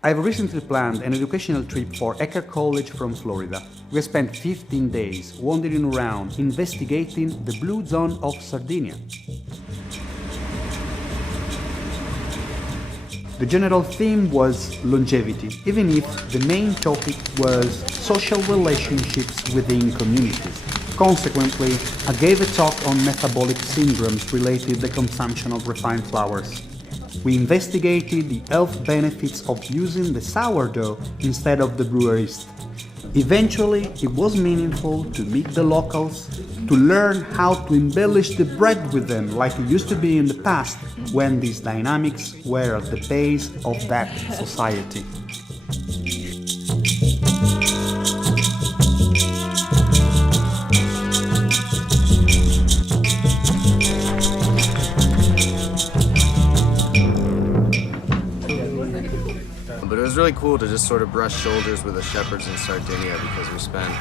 I've recently planned an educational trip for Eckerd College from Florida. We spent 15 days wandering around, investigating the blue zone of Sardinia. The general theme was longevity, even if the main topic was social relationships within communities. Consequently, I gave a talk on metabolic syndromes related to the consumption of refined flours. We investigated the health benefits of using the sourdough instead of the brewer yeast. Eventually, it was meaningful to meet the locals, to learn how to embellish the bread with them like it used to be in the past when these dynamics were at the base of that society. But it was really cool to just sort of brush shoulders with the shepherds in Sardinia because we spent,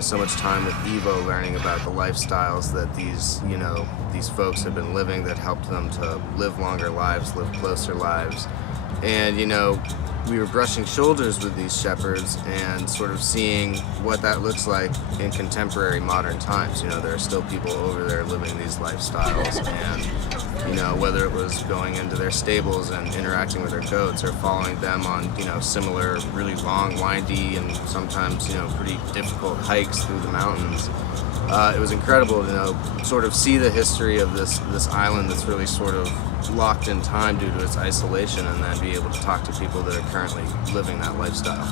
so much time with Evo learning about the lifestyles that these folks have been living that helped them to live longer lives, live closer lives. And, we were brushing shoulders with these shepherds and sort of seeing what that looks like in contemporary modern times. There are still people over there living these lifestyles, and whether it was going into their stables and interacting with their goats or following them on, similar really long, windy, and sometimes, pretty difficult hikes through the mountains. It was incredible to, sort of see the history of this island that's really sort of locked in time due to its isolation, and then be able to talk to people that are currently living that lifestyle.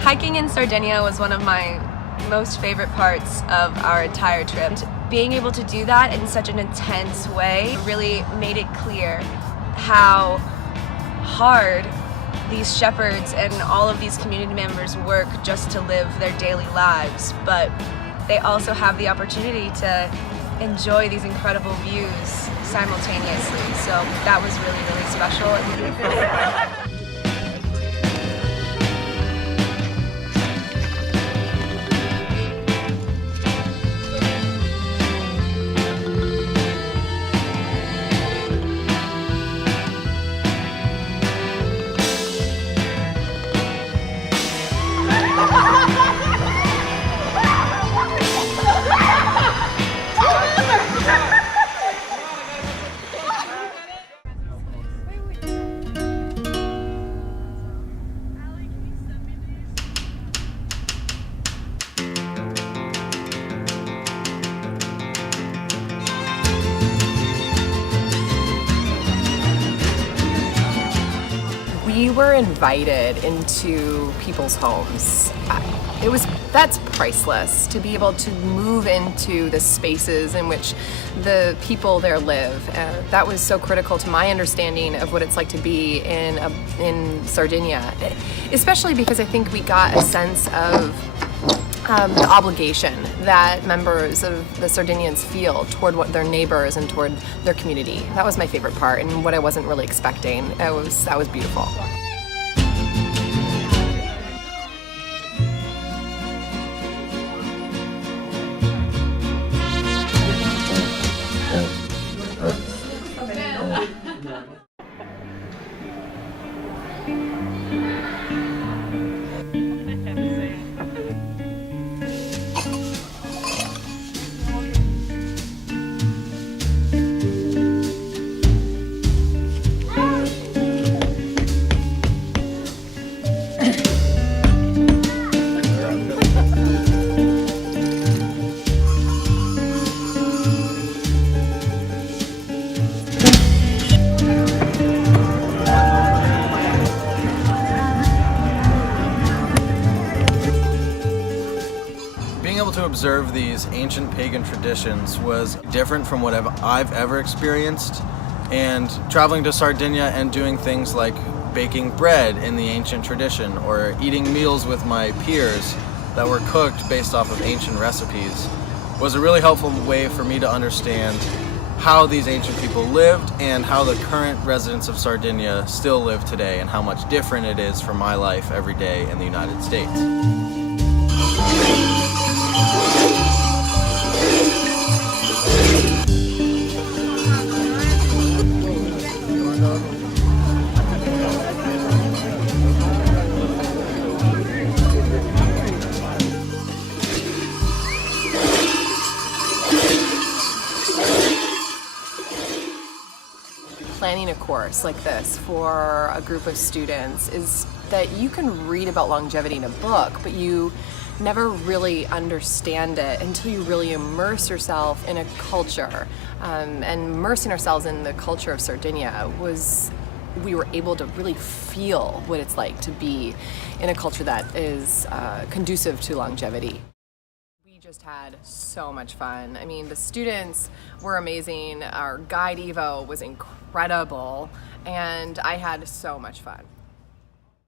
Hiking in Sardinia was one of my most favorite parts of our entire trip. Being able to do that in such an intense way really made it clear how hard these shepherds and all of these community members work just to live their daily lives, but they also have the opportunity to enjoy these incredible views simultaneously. So that was really, really special and beautiful. We were invited into people's homes. That's priceless, to be able to move into the spaces in which the people there live. That was so critical to my understanding of what it's like to be in Sardinia, especially because I think we got a sense of the obligation that members of the Sardinians feel toward their neighbors and toward their community. That was my favorite part, and what I wasn't really expecting. That was beautiful. observe these ancient pagan traditions was different from what I've ever experienced. And traveling to Sardinia and doing things like baking bread in the ancient tradition or eating meals with my peers that were cooked based off of ancient recipes was a really helpful way for me to understand how these ancient people lived and how the current residents of Sardinia still live today and how much different it is from my life every day in the United States. Planning a course like this for a group of students is that you can read about longevity in a book, but you never really understand it until you really immerse yourself in a culture. And immersing ourselves in the culture of Sardinia we were able to really feel what it's like to be in a culture that is conducive to longevity. We just had so much fun. I mean, the students were amazing. Our guide Evo was incredible, and I had so much fun.